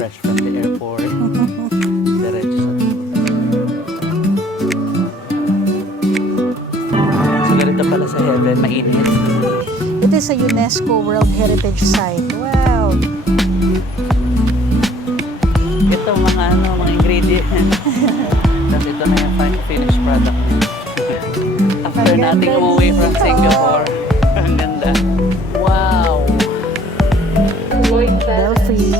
fresh from the airport. Diretso sa tour. So ganito pala sa Heaven, mainit. Ito is a UNESCO World Heritage Site. Wow! Ito mga mga ingredient. Tapos ito na yung finished product. After Ang nating ganda umuwi from dito. Singapore. Ang ganda. Wow! Belfry.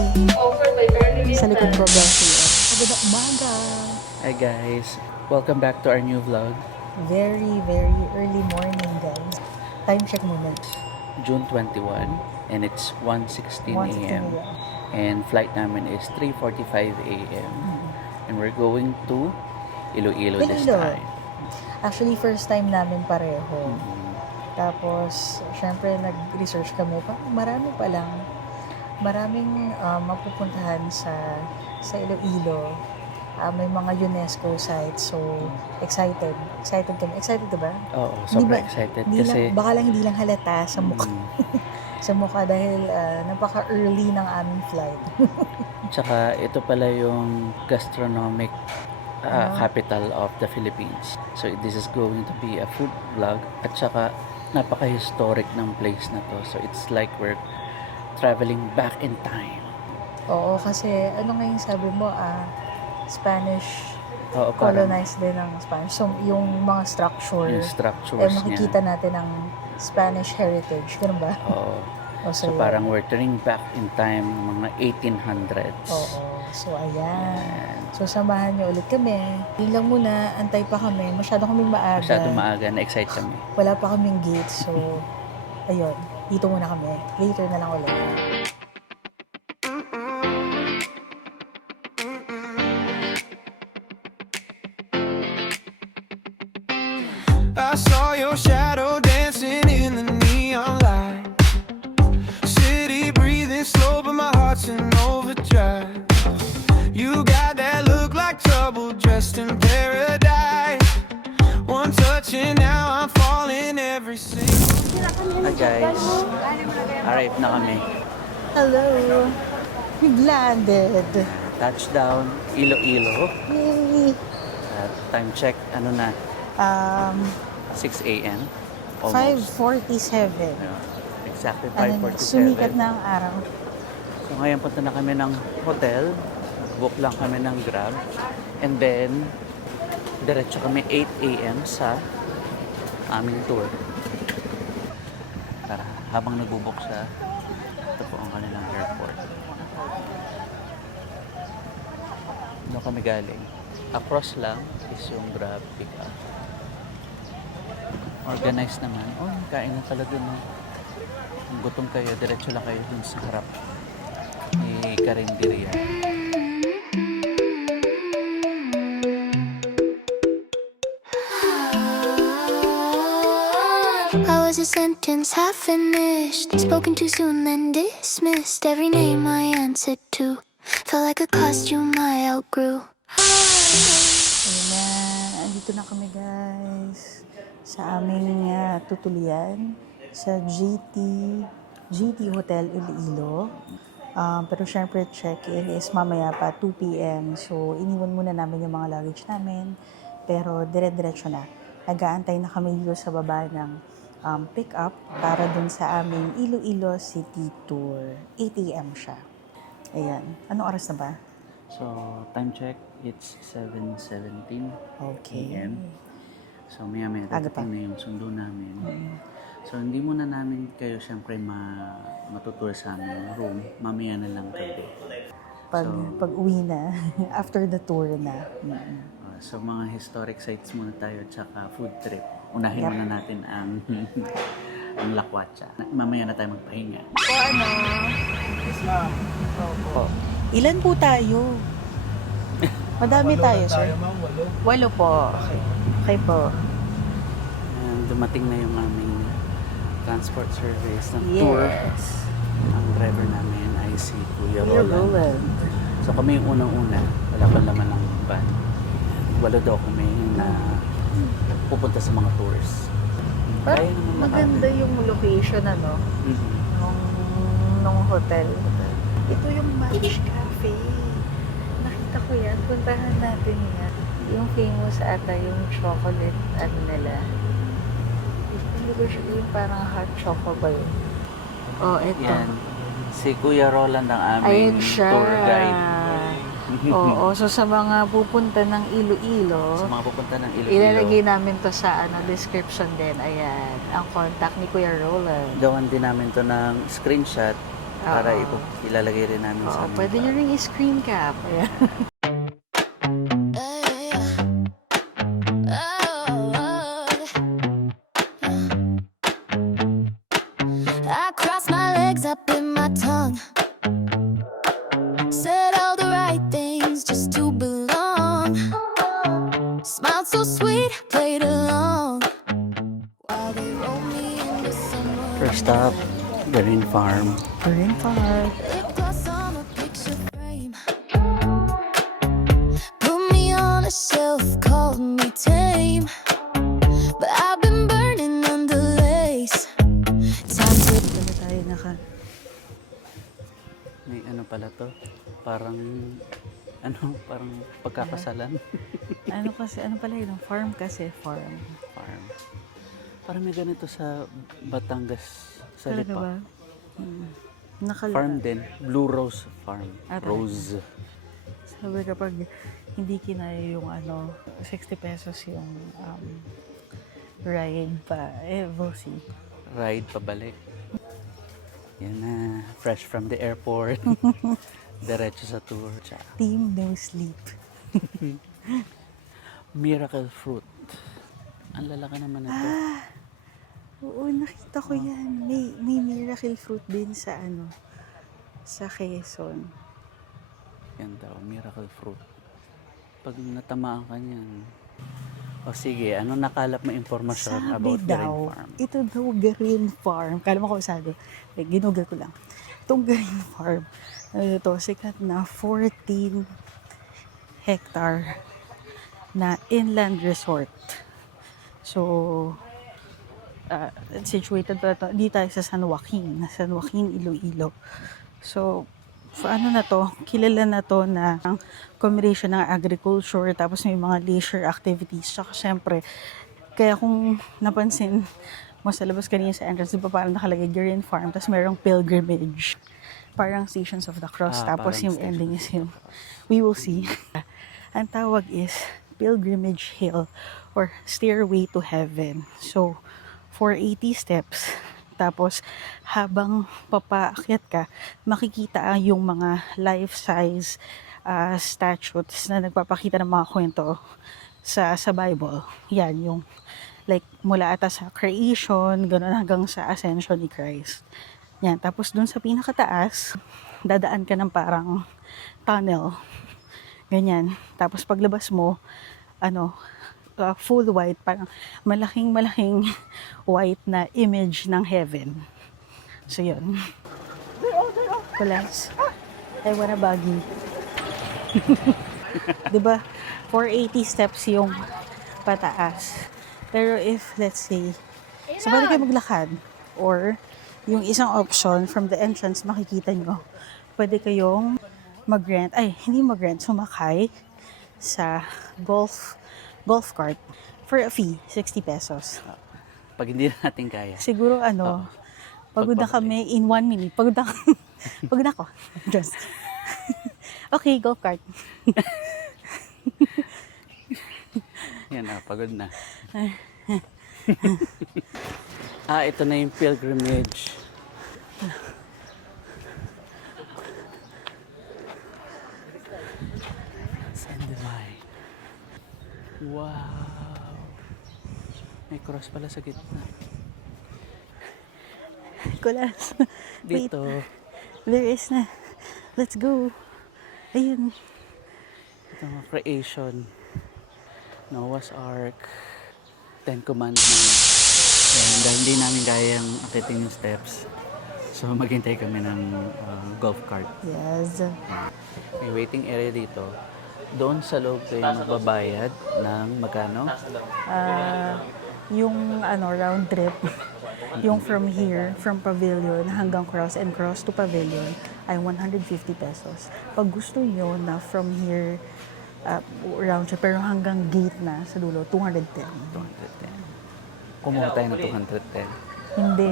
Sa likod ko, Belfry. Magandang umaga. Hi guys, welcome back to our new vlog. Very, very early morning, guys. Time check muna. June 21 and it's 1:16 1:16 a.m. and flight namin is 3:45 a.m. and we're going to Iloilo this Iloilo. time. Actually, first time namin pareho. Mhm. Tapos, syempre, nag-research kami. Marami pa lang. Maraming mapupuntahan sa Iloilo. May mga UNESCO sites. So, excited. Excited kami. Excited ka ba? Oo, Hindi sobrang ba- excited Hindi kasi lang, baka lang hindi lang halata sa mukha. Sa mukha dahil napaka-early ng aming flight. tsaka ito pala yung gastronomic capital of the Philippines. So this is going to be a food vlog at tsaka napaka-historic ng place na to. So it's like we're traveling back in time. Oo, kasi ano nga yung sabi mo, Spanish, Oo, parang colonized din ng Spanish. So, yung mga structure, yung structures makikita niya. natin ang Spanish heritage. Ganun ba? Oo. O, So yun. parang we're turning back in time mga 1800s. Oo. So, ayan. Yan. So, samahan niyo ulit kami. Yun lang muna, antay pa kami. Masyado kaming maaga. Masyado maaga, na-excite kami. Wala pa kaming gate. So, ayun. Dito muna kami. Later na lang ulit. I saw your shadow dancing in the neon light. City breathing slow, but my heart's in overdrive. You got that look like trouble dressed in paradise. One touch and now I'm falling every single. Hi guys, arrive na kami. Hello! We've landed. Touchdown, Iloilo. Yay! At time check, ano na, 6 a.m. Almost. 5:47. Yeah, exactly Ano na, 5:47. sumikat na ang araw. So ngayon punta na kami ng hotel. Book lang kami ng Grab. And then, diretso kami 8 a.m. sa aming tour. Tara, habang nagbubok siya, ito po ang kanilang airport. Doon kami galing. Across lang is yung Grab pickup. Organized naman. Oh, kain na pala dun. Oh. Kung gutom kayo, diretso lang kayo dun sa harap. May karinderya. I was a sentence half finished, spoken too soon then dismissed. Every name I answered to felt like a costume I outgrew. Ayun na, andito na kami guys sa aming tutulian sa GT Hotel Iloilo. Pero syempre check-in is mamaya pa 2 p.m. So iniwan muna namin yung mga luggage namin. Pero dire-diretso na. Nag-aantay na kami dito sa baba ng pick-up para dun sa aming Iloilo City Tour. 8 a.m. siya. Ayan. Anong oras na ba? So, time check, it's 7:17 Okay. a.m. So, maya-maya Aga pa. dadating na yung sundo namin. So, hindi muna namin kayo syempre matutour sa aming room. Mamaya na lang kami. Pag uwi na, after the tour na. So, mga historic sites muna tayo tsaka food trip. Unahin Yep. muna natin ang ang Lakwatsa. Mamaya na tayo magpahinga. So ano? Opo. Ilan po tayo? Madami tayo, sir. 8 po. Okay. Okay po. And dumating na yung aming transport service ng tour. Yes. Ang driver namin ay si Kuya Kuya Roland. Roland. So kami yung unang-una, wala pa laman ng van. 8 daw kami na pupunta sa mga tours. Parang Kaya naman maganda yung location, ano? Mhm. Nung hotel. Ito yung Match Cafe. Puntahan natin yan. Yung famous ata yung chocolate ano nila. Hindi ko sure yung parang hot choco ba yun? Oh, eto. Yan. Si Kuya Roland ang aming Ayun siya. tour guide. Oo, so sa mga pupunta ng Iloilo, Sa mga pupunta ng Iloilo, ilalagay namin to sa description din. Ayan, ang contact ni Kuya Roland. gawan din namin to ng screenshot para Oo. ilalagay rin namin Oo, sa aming pwede vlog. nyo rin i-screen cap. Ayan. I cross my legs up in my tongue. Said all the right things just to belong. Smiled so sweet, played along. While they roll me into someone. First stop, Green Farm. Green Park. Lip gloss on a picture frame. Put me on a shelf, called me tame. But I've been burning under lace. Time to Dito tayo May ano pala to? Parang, parang pagkakasalan. ano pala yun? Farm kasi, farm. Farm. Parang may ganito sa Batangas, sa Talaga Lipa. ba? Farm din. Blue Rose Farm. Ah, talaga? Rose. Sabi kapag hindi kinaya yung 60 pesos yung ride pa, we'll see. Ride pabalik. Yan na. Fresh from the airport. Diretso sa tour. Tsaka, Team no sleep. Miracle Fruit. Ang lalaki naman ito. Oo, nakita ko yan. May miracle fruit din sa sa Quezon. Yan daw, Miracle Fruit. Pag natamaan ka niyan. O sige, ano nakalap mo impormasyon Sabi about daw, Green Farm? ito daw Green Farm. Kala mo ko sabi, ginugol ko lang. Itong Green Farm, ito, sikat na 14 hectare na inland resort. So, situated pa ito, dito tayo sa San Joaquin, Iloilo. So, na to, kilala na to na ang combination ng agriculture, tapos may mga leisure activities. Tsaka syempre, kaya kung napansin mo sa labas kanina sa entrance, di ba parang nakalagay Green Farm, tapos merong pilgrimage. Parang Stations of the Cross, tapos Parang yung ending is Stations yung We Will See. Ang tawag is Pilgrimage Hill or Stairway to Heaven. So, 480 steps. Tapos, habang papaakyat ka, makikita yung mga life-size statues na nagpapakita ng mga kwento sa Bible. Yan, yung like mula ata sa creation, gano'n hanggang sa ascension ni Christ. Yan, tapos dun sa pinakataas, dadaan ka ng parang tunnel. Ganyan. Tapos paglabas mo, full white, parang malaking white na image ng heaven. So, yun. Kulas. I wanna buggy. Diba? 480 steps yung pataas. Pero if, let's say, sabay kayo maglakad, or yung isang option from the entrance makikita nyo, pwede kayong sumakay sa golf cart for a fee, 60 pesos. Pag hindi natin kaya. Siguro pagod na kami in 1 minute. Pagod na ako. Just. Okay, golf cart. Yan pagod na. Ito na yung pilgrimage. Send the line. Wow. May cross pala sa gitna. Kulas. Wait, Dito. there is na. Let's go. Ayun. Ito mga creation. Noah's Ark. 10 Commandments. Ayan, dahil hindi namin kayang akitin yung steps. So maghintay kami ng golf cart. Yes. May waiting area dito. Doon sa loob kayo magbabayad ng magkano? Yung round trip, yung from here, from Pavilion hanggang Cross and Cross to Pavilion ay 150 pesos. Pag gusto nyo na from here round trip. Pero hanggang gate na sa dulo, 210. 210. Kumuha tayo ng 210. Hindi.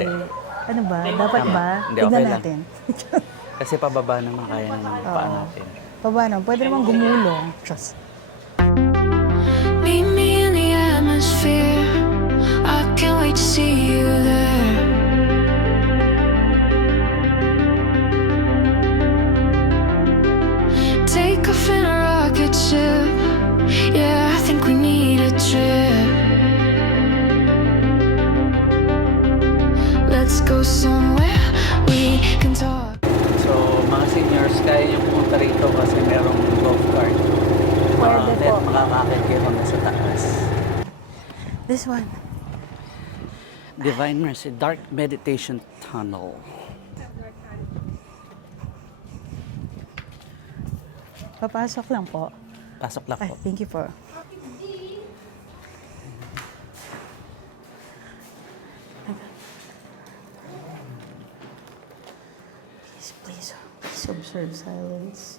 Ano ba? Dapat Tama. ba? Hindi, Tignan okay lang. natin. Kasi pababa naman kaya na ng paa natin. Paano? Pwede naman gumulong. Just. Meet me in the atmosphere. I can't wait to see you there. Take off in a rocket ship. Yeah, I think we need a trip. Let's go somewhere we can talk. So, mga seniors, kaya nyo pumunta rito kasi merong golf cart. Pwede po. At makakakit kayo hanggang sa taas. This one. Divine Mercy Dark Meditation Tunnel. Papasok lang po. Pasok lang Ay, po. thank you po. Please observe silence.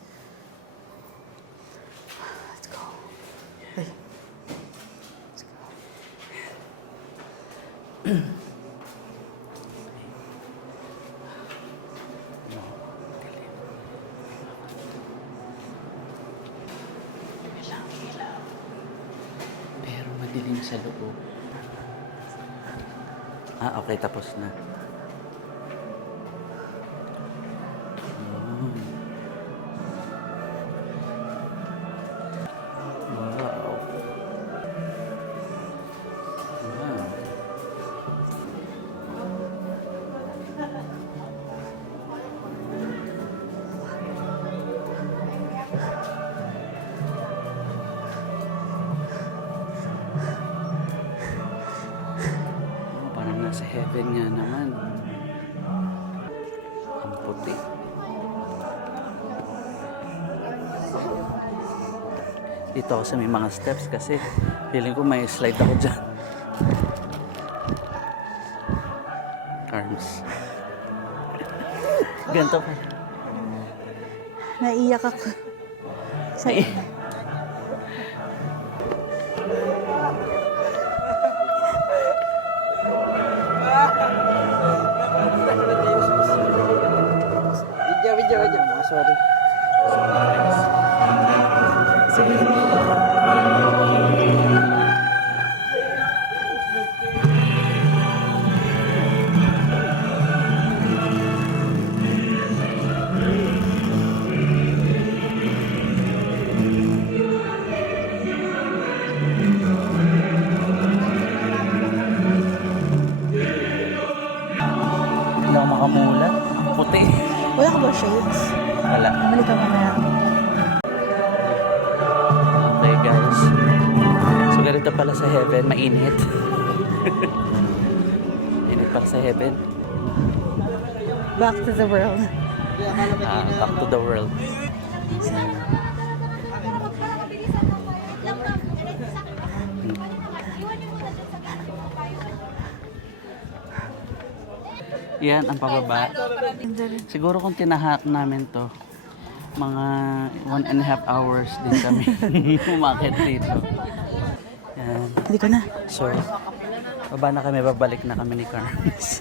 Let's go. Hey. Let's go. Pero madilim sa loob. Okay, tapos na. Wow. Wow. Parang nasa heaven nga naman. Ang puti. Dito ako sa may mga steps kasi feeling ko may slide ako dyan. Arms. Ganito pa. Naiyak ako. Sa Video. Sorry. Hindi ako makamulat. Ang puti. Wala ka ba shades? Wala. Bumalik ka mamaya. Okay guys. So ganito pala sa heaven, mainit. Init pala sa heaven. Back to the world. Back to the world. Yan ang pababa. Siguro kung tinahak namin to, mga 1.5 hours din kami umakit dito. Yan. Hindi ko na. So, baba na kami, babalik na kami ni Carms.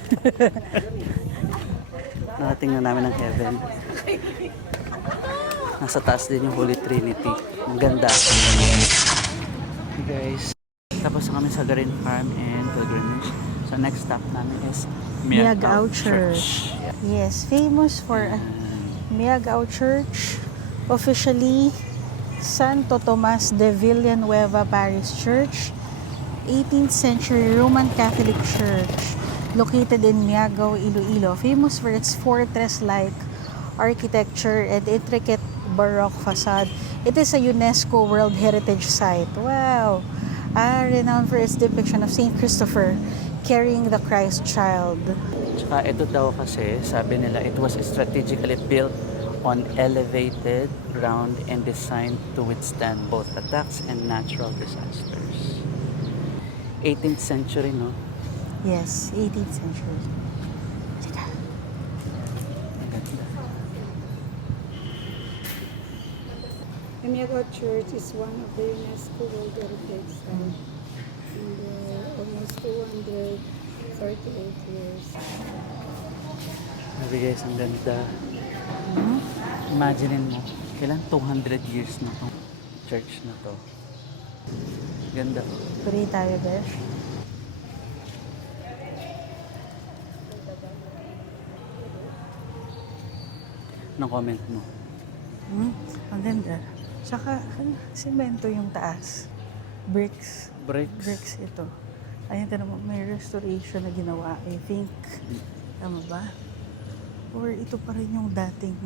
Narating na namin ang heaven. Nasa taas din yung Holy Trinity. Ang ganda. Okay guys, tapos na kami sa Garin Farm and Pilgrimage. So next stop namin is Miagao Church. Yes, famous for Miagao Church. Officially, Santo Tomas de Villanueva Parish Church. 18th century Roman Catholic Church. Located in Miagao, Iloilo. Famous for its fortress-like architecture and intricate Baroque facade. It is a UNESCO World Heritage Site. Wow! Renowned for its depiction of Saint Christopher carrying the Christ child. Tsaka ito daw kasi, sabi nila, it was strategically built on elevated ground and designed to withstand both attacks and natural disasters. 18th century, no? Yes, 18th century. Teka. Ang ganda. Amiago Church is one of the UNESCO World Heritage Sites in almost 238 years. Sabi guys, ang ganda. Imaginein mo, kailan 200 years na tong church na to. Ganda. Puri tayo, Besh. Anong comment mo? Ang ganda. Tsaka, semento yung taas. Bricks. Bricks. Bricks ito. Ayun, tanong mo, may restoration na ginawa, I think. Tama ba? Or ito pa rin yung dating,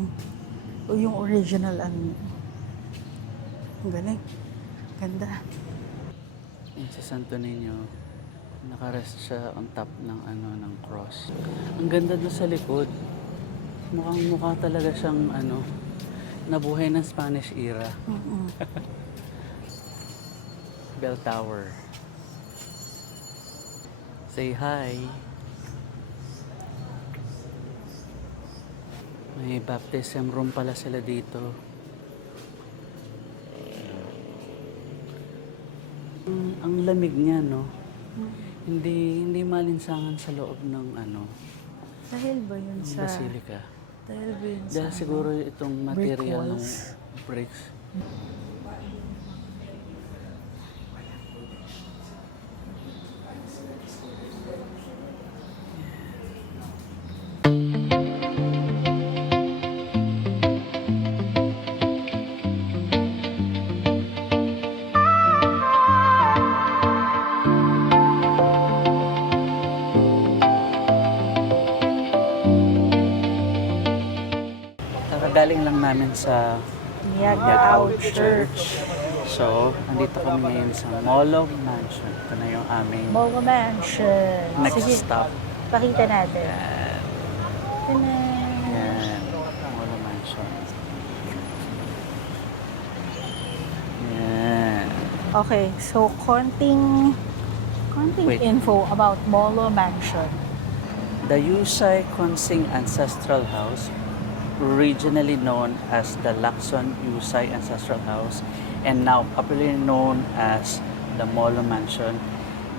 o yung original, ang galing. Ganda. Yung sa Santo Niño, nakarest siya on top ng ng cross. Ang ganda doon sa likod. Mukhang mukha talaga siyang nabuhay ng Spanish era. Bell Tower. Say hi. May baptism room pala sila dito. Ang lamig niya, no? Hindi malinsangan sa loob ng Dahil ba yun sa... basilica. Dahil ba yun sa... Dahil siguro itong material ng walls. bricks. Kakagaling lang namin sa Niagara Niagara Church. So, andito kami ngayon sa Molo Mansion. Ito na yung aming Molo Mansion. next Sige, stop. pakita natin. Tada! Yan. Molo Mansion. Yan. Okay, so konting Wait. info about Molo Mansion. The Yusay Konsing Ancestral House, originally known as the Lacson Yusay Ancestral House and now popularly known as the Molo Mansion,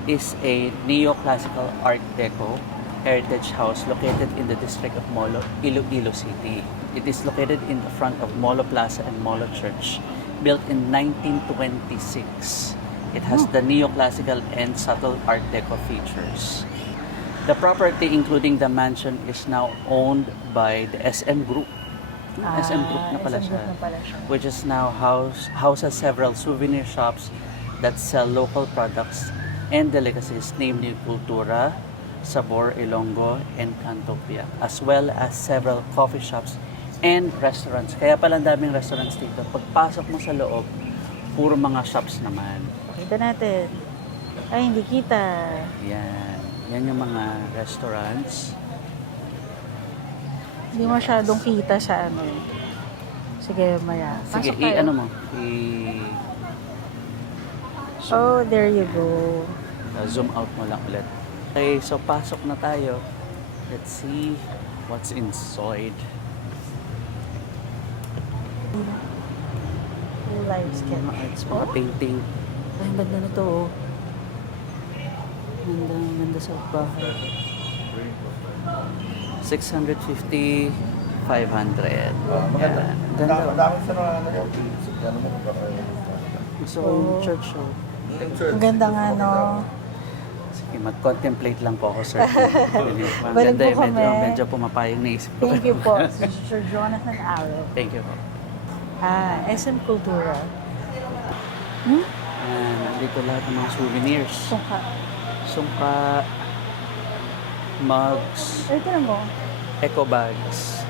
is a neoclassical Art Deco heritage house located in the district of Molo, Iloilo City. It is located in the front of Molo Plaza and Molo Church, built in 1926. It has the neoclassical and subtle Art Deco features. The property, including the mansion, is now owned by the SM Group. SM Group na pala SM siya. Group na pala siya. Which is now houses several souvenir shops that sell local products and delicacies, namely Cultura, Sabor Ilonggo, and Cantopia, as well as several coffee shops and restaurants. Kaya pala ang daming restaurants dito. Pagpasok mo sa loob, puro mga shops naman. Pakita natin. Ay, hindi kita. Yan. Yan yung mga restaurants. Hindi masyadong kita sa ano. Sige, maya. Sige, Pasok tayo. i-ano mo? Oh, there you go. Zoom out mo lang ulit. Okay, so pasok na tayo. Let's see what's inside. Full life sketch. Mga arts, mga painting. Ay, ang ganda na to, oh. Ang ganda sa bahay. 650, 500. Yan. Ganda. Madami sa mga Gusto ko yung church, oh. Ang ganda nga, no? Sige, mag-contemplate lang po ako, sir. Ang Balik ganda, po kami. medyo pumapayang naisip ko. Thank you po, Sir Jonathan Arrow. Thank you po. SM Cultura. Dito lahat ng mga souvenirs. Sungka. Sungka, mugs, Ay, ito na mo. eco bags.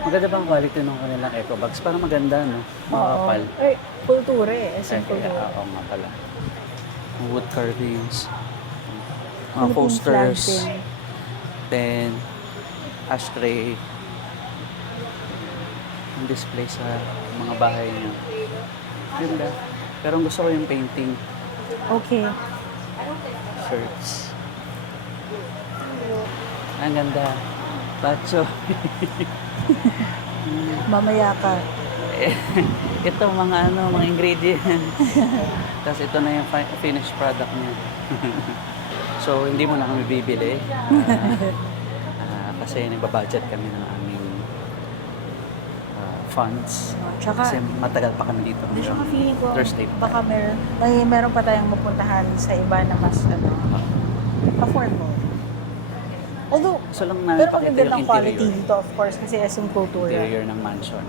Maganda bang quality ng kanilang eco bags? Parang maganda, no? Makakapal. Ay, Cultura eh. SM Kaya, Cultura. oo nga pala. Wood carvings. Mga Philippine posters. flag Pen. Ashtray. Ang display sa mga bahay niyo. Ganda. Pero ang gusto ko yung painting. Okay. Shirts. Ang ganda. Pacho. Mamaya ka. ito mga ingredients. Tapos ito na yung finished product niya. So, hindi mo na kami bibili. Kasi nagbabudget kami ng aming funds. Tsaka, Kasi matagal pa kami dito. hindi siya feeling ko, Thursday pa. baka meron pa tayong mapuntahan sa iba na mas affordable. Although, So lang namin pero pakita maganda yung ng quality interior. dito, of course, kasi SM Cultura. Interior ng mansion.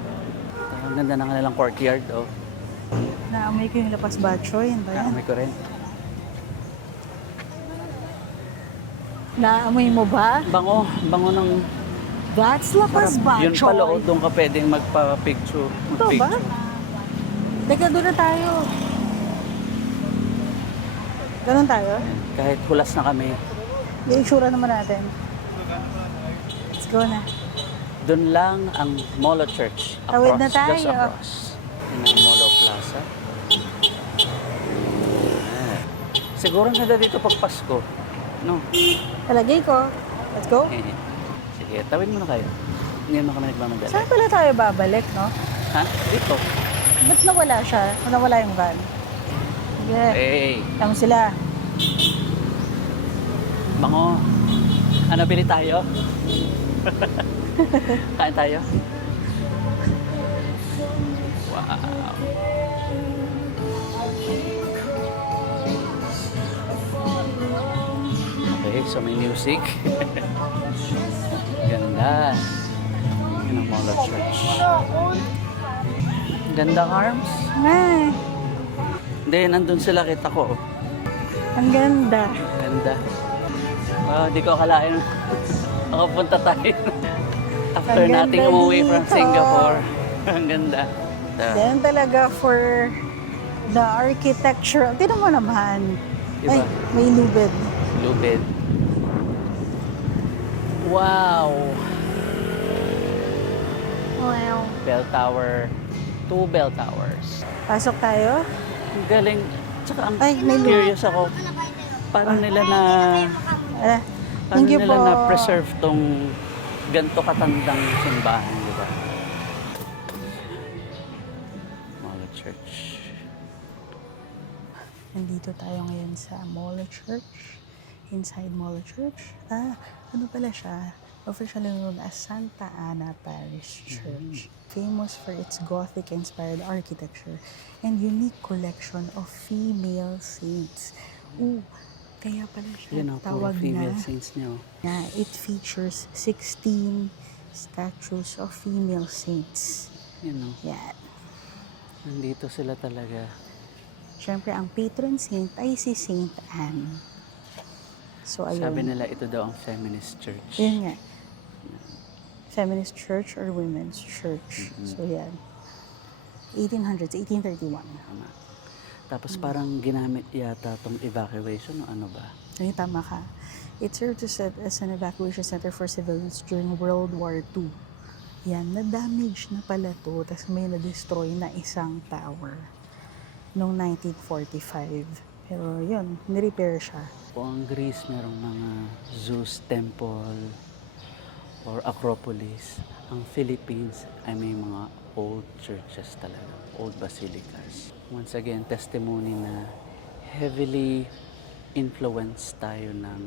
Ang ganda ng kanilang courtyard, oh. Naamoy ko yung lapas batchoy, yun ba yan? Naamoy ko rin. Naamoy mo ba? Bango ng... That's lapas batchoy. Yun pala, oh, doon ka pwedeng magpa-picture. Ito ba? Teka, doon na tayo. Ganun tayo? Kahit hulas na kami, Yung itsura naman natin. Let's go na. doon lang ang Molo Church. Tawid na Just tayo. across. Yun ang Molo Plaza. Ah. Siguro ang ganda dito pag Pasko. No? Talagay ko. Let's go. Sige, tawid muna kayo. Hindi naman kami nagmamadali. Saan pala tayo babalik, no? Ha? Dito. Ba't nawala siya? Nawala yung van? Sige. Hey, Tama sila. bango. Ano, bili tayo? Kain tayo? Wow. Okay, so may music. Ganda. Yun ang Molo Church. Ganda, Arms. Ay, Hindi, nandun sila, kita ko. ang ganda. Ganda. Di ko akalain makapunta tayo. After Ang nating ganda umuwi from dito. Singapore. Ang ganda. Yan talaga for the architecture. Tignan mo naman. Diba? Ay, may lubid. Lubid. Wow! Wow. Bell tower. 2 bell towers. Pasok tayo. Ang galing. Tsaka ang Ay, may curious ako. Paano nila na... Eh, Paano thank you nila po. na-preserve tong ganito katandang simbahan, di ba? Molo Church. Nandito tayo ngayon sa Molo Church. Inside Molo Church. Ano pala siya? Officially known as Santa Ana Parish Church. Famous for its Gothic-inspired architecture and unique collection of female saints. Kaya pala siya Yun ang puro tawag female na. saints niyo. It features 16 statues of female saints. Yun o. Yan. Nandito sila talaga. Siyempre, ang patron saint ay si Saint Anne. So, ayun. Sabi nila ito daw ang feminist church. Yun nga. Feminist church or women's church. So, yan. 1800s, 1831. Tama. Tapos parang ginamit yata tong evacuation o ano ba? Ay, tama ka. It served to set as an evacuation center for civilians during World War II. Yan, na-damage na pala to. Tapos may na-destroy na isang tower noong 1945. Pero yun, nirepair siya. Kung ang Greece merong mga Zeus temple or Acropolis, ang Philippines ay may mga old churches talaga, old basilicas. Once again, testimony na heavily influenced tayo ng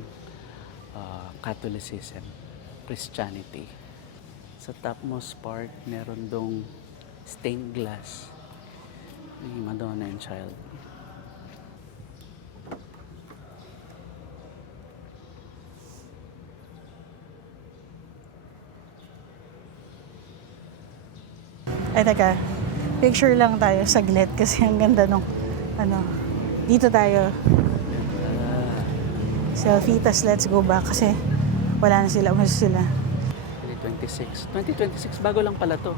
Catholicism, Christianity. Sa topmost part, meron dong stained glass ni Madonna and Child. Ay, teka. Picture lang tayo saglit kasi ang ganda nung, dito tayo. Selfie, tas let's go back kasi wala na sila, umalis sila. 2026. 2026, bago lang pala to.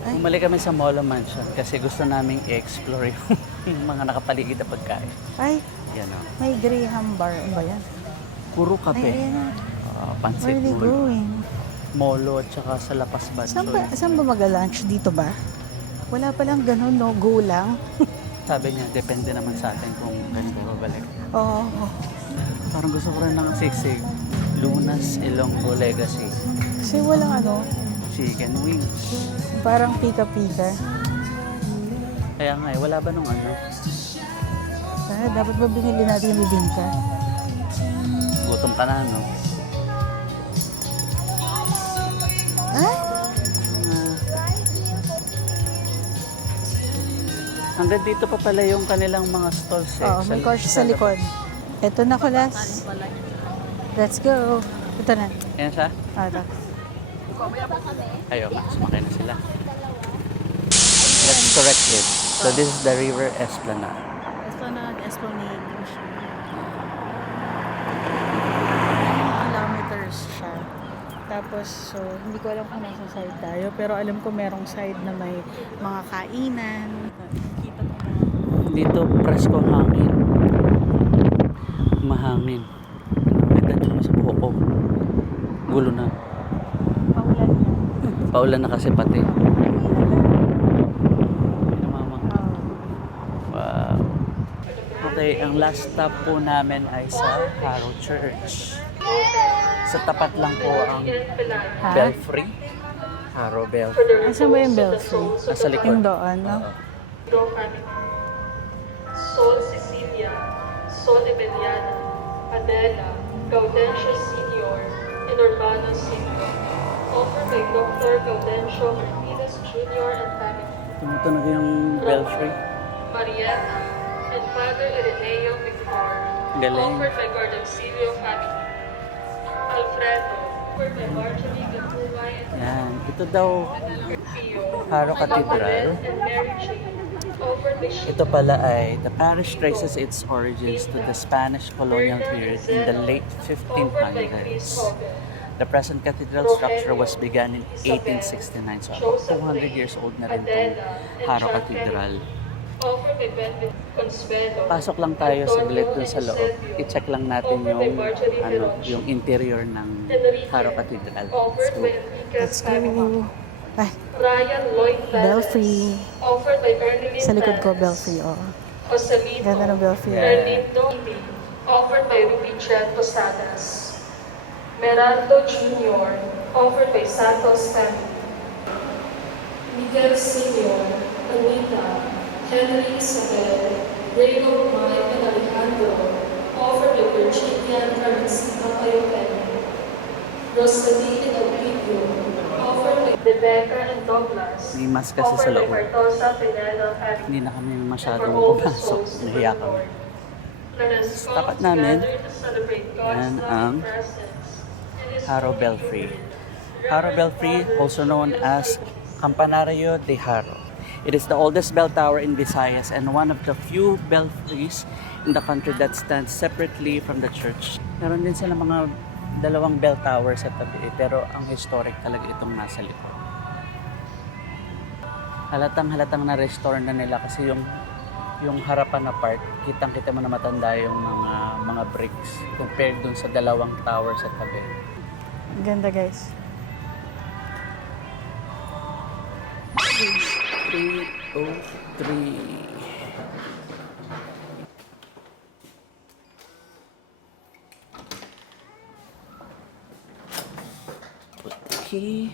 Ay. Bumalik kami sa Molo Mansion kasi gusto naming i-explore yung mga nakapaligid na pagkain. Ay, Yan o. may Graham bar. Ano ba yan? Puro Ay, kape. ayan na. Where Pansit are they Molo. going? Molo at saka sa Lapas Batchoy. Saan ba mag-lunch? Dito ba? Wala palang ganun, no? Go lang. Sabi niya, depende naman sa atin kung ganito babalik. Oo. Parang gusto ko rin ng sisig. Lunas, Ilonggo, Legacy. Kasi walang chicken wings. Parang pika-pika. Kaya nga wala ba nung ano? Dapat ba binili natin yung bibingka? Gutom ka na, no? Ah? Hanggang dito pa pala yung kanilang mga stalls eh. Oo, may kotse sa likod. Ito na, Kulas. Let's go. Ito na. Ayan siya? Ito. Ayaw nga, sumakay na sila. Let's correct it. So this is the River Esplanade. Ito na, Esplanade. Kilometers siya. Tapos, so, hindi ko alam kung nasa side tayo, pero alam ko merong side na may mga kainan. Kita mo na. Dito, presko hangin. Mahangin. Nakita nyo na sa buhok ko. Gulo na. Paulan na. Paulan na kasi pati. Namamang. Wow. Okay, ang last stop po namin ay sa Harrow Church. Sa tapat lang po ang Ha? Belfry. Harrow Belfry. Asan ba yung belfry? Nasa likod. Yung doon, no? Sol Cecilia, Sol Emiliana, Adela, Gaudencio Sr., and Urbano Sr. Offered by Dr. Gaudencio Martinez Jr. and family. Tumutunog yung Belfry. Marietta and Father Ireneo Victor. Galing. Offered by Gordonsilio family. Alfredo, offered by Marjorie Gatumay and Yan. Ito daw, Pio. Harrow Cathedral. And Mary Jane. Offered by Ito pala ay, the parish traces its origins to the Spanish colonial period in the late 1500s. The present cathedral structure was begun in 1869, so about 200 years old na rin itong Harrow Cathedral. Offered by Benedict Consuelo. Pasok lang tayo saglit dun sa loob. I-check lang natin yung interior ng Harrow Cathedral. Offered by Let's Enriquez family. go. Ay, Ryan Lloyd Lanes. belfry. Offered by Erlyn Sa likod ko, Lanes. belfry, oo. Joselito. Ganda ng belfry. Erlindo Ibi. Offered by Ruby Chen Posadas. Meraldo Jr. Offered by Santos family. Miguel Sr. Anita. Henry Isabel. Reyno May and Alejandro. Offered by Virginia Carmencita Payopene. Rosalie and Alpidio. Offered by Rebecca and Douglas. May mas kasi sa loob. Bartosa, Pineda, and Hindi na kami for masyadong all pumasok. souls in the Nahiya kami. Lord. Let us come Tapat namin. together to celebrate God's Yan loving ang presence in His Harrow holy Belfry. word. Harrow Belfry, also known as Campanario de Harrow. It is the oldest bell tower in Visayas and one of the few belfries in the country that stands separately from the church. Meron din sila mga dalawang bell tower sa tabi, pero ang historic talaga itong nasa likod. Halatang na-restore na nila kasi yung harapan na part, kitang-kita mo na matanda yung mga bricks compared dun sa dalawang tower sa tabi. Ang ganda, guys. 303. Okay.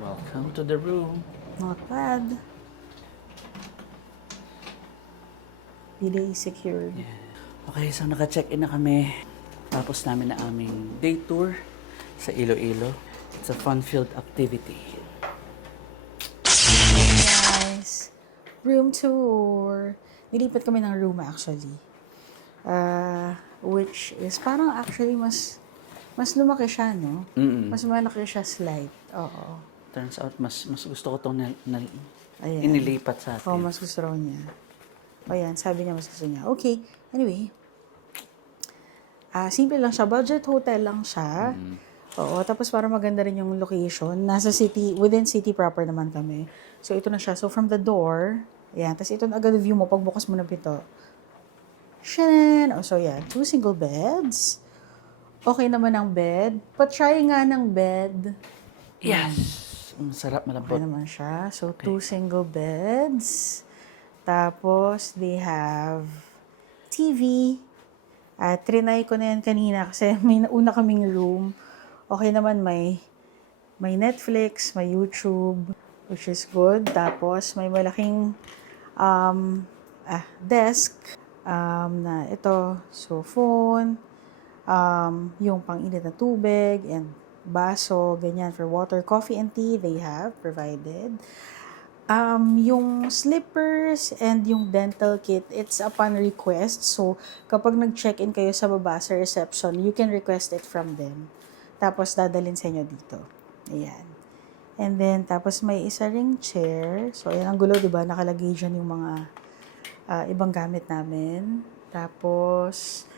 Welcome to the room. Not bad. Delay secured. Okay, so naka-check-in na kami. Tapos namin na aming day tour sa Iloilo. It's a fun-filled activity. Guys, room tour. Nilipat kami ng room actually. Which is parang actually mas lumaki siya, no? Mm-mm. Mas malaki siya slight. Oo. Turns out, mas gusto ko itong Ayan. inilipat sa Oo, atin. mas gusto raw niya. O yan, sabi niya mas gusto niya. Okay, anyway. Simple lang siya. Budget hotel lang siya. Oo, tapos para maganda rin yung location. Nasa city, within city proper naman kami. So, ito na siya. So, from the door, ayan. Tapos ito na agad view mo pagbukas mo ng pinto. Shan! Oh, so, yan. 2 single beds. Okay naman ang bed. Pa-try nga ng bed. Yes! Ang sarap, Okay malambot. naman siya. So, 2 single beds. Tapos, they have TV. At trinay ko na yan kanina kasi may nauna kaming room. Okay naman, may Netflix, may YouTube, which is good. Tapos may malaking desk na ito. So, phone, yung pang-init na tubig, and baso, ganyan, for water, coffee, and tea, they have provided. Yung slippers and yung dental kit, it's upon request. So, kapag nag-check-in kayo sa baba sa reception, you can request it from them. Tapos, dadalhin sa inyo dito. Ayan. And then, tapos may isa ring chair. So, ayan, ang gulo, diba? Nakalagay dyan yung mga ibang gamit namin. Tapos,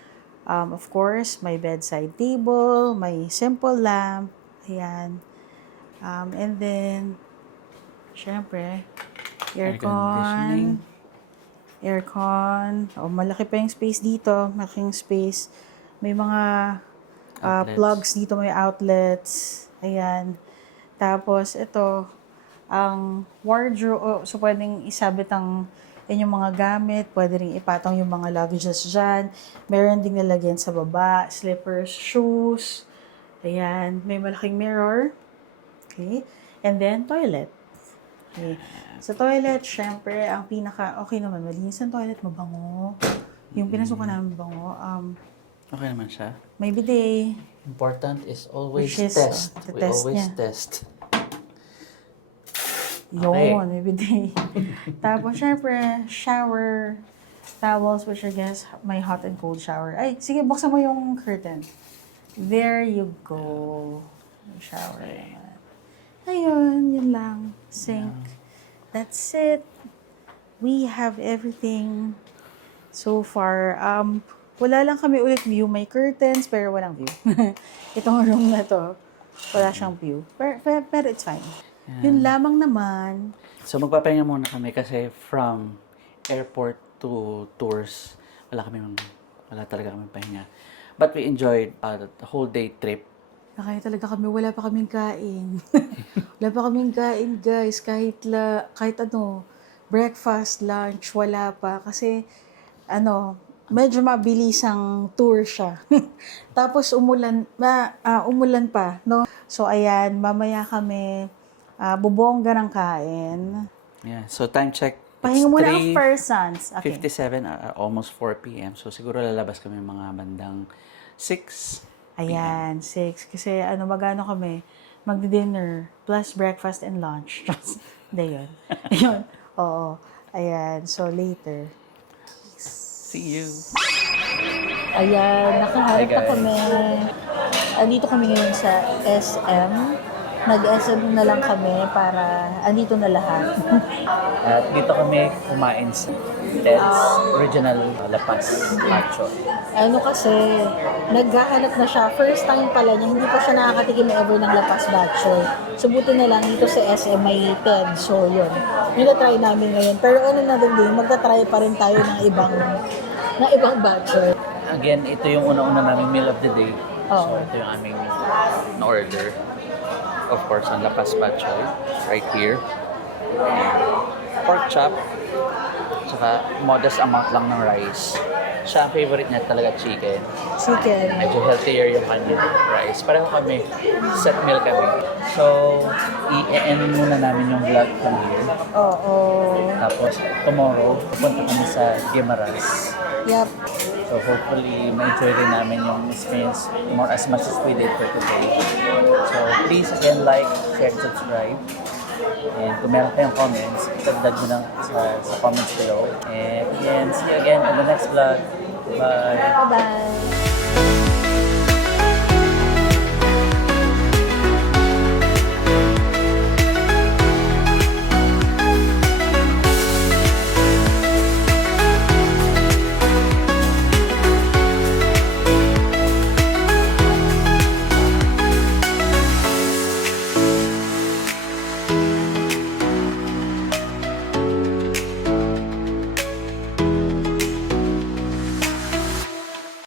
of course, may bedside table, may simple lamp. Ayan. And then, syempre, conditioning. aircon. Malaki pa yung space dito. Malaking space. May mga Outlets. plugs dito, may outlets. Ayan. Tapos, ito, ang wardrobe. So, pwedeng isabit ang inyong mga gamit. Pwede rin ipatong yung mga luggages dyan. Meron ding nilagyan sa baba. Slippers, shoes. Ayan. May malaking mirror. Okay. And then, toilet. Okay. Sa toilet, syempre, ang okay naman, malinis ang toilet, mabango. Yung pinasukan namin mabango. Okay naman siya. May bidet. Important is always Which is, test. We test always niya. test. Yun, may bidet. Tapos, syempre, shower towels, which I guess, may hot and cold shower. Ay, sige, buksan mo yung curtain. There you go. Shower naman. Ayun, yun lang. Sink. That's it. We have everything so far. Wala lang kami ulit view. May curtains, pero walang view. Itong room na to, wala siyang view. Pero it's fine. Yun lamang naman. So magpapahinga muna kami kasi from airport to tours, wala talaga kami pahinga. But we enjoyed the whole day trip. Nakaya talaga kami, wala pa kaming kain. Wala pa kaming kain, guys. Kahit ano, breakfast, lunch, wala pa. Kasi, medyo mabilisang tour siya. Tapos umulan pa, no? So, ayan, mamaya kami bubongga ng kain. Yeah, so time check. Pahinga muna ang first sons. Okay. 57, almost 4 p.m. So siguro lalabas kami mga bandang 6. Ayan, 6. Kasi magano kami, magdi-dinner, plus breakfast and lunch. Hindi yun. Ayun. Oo. Ayan. So, later. See you. Ayan, nakaharap Hi, na guys. kami. Andito kami ngayon sa SM. Nag-SM na lang kami para andito na lahat. At dito kami kumain sa Ted's Original Lapas Macho. Kasi, naghahanap na siya. First time pala niya, hindi pa siya nakakatikim ever ng lapas batchoy. So, buti na lang dito sa SM may TED. So, yun. Yung na-try namin ngayon. Pero na din, magta-try pa rin tayo ng ibang batchoy. Again, ito yung una-una naming meal of the day. Oo. So, ito yung aming na-order. Of course, ang Lapas Batchoy, right here. Pork chop, saka modest amount lang ng rice. Siya, favorite niya talaga chicken. Chicken. Medyo healthier yung kanya rice. Pareho kami, set meal kami. So, i-end muna namin yung vlog from here. Oo. Tapos, tomorrow, pupunta kami sa Guimaras. Yep. So hopefully, ma-enjoy rin namin yung experience more as much as we did for today. So please again like, share, subscribe. And kung meron kayong comments, itagdag mo lang sa comments below. And again, see you again on the next vlog. Bye! Bye-bye.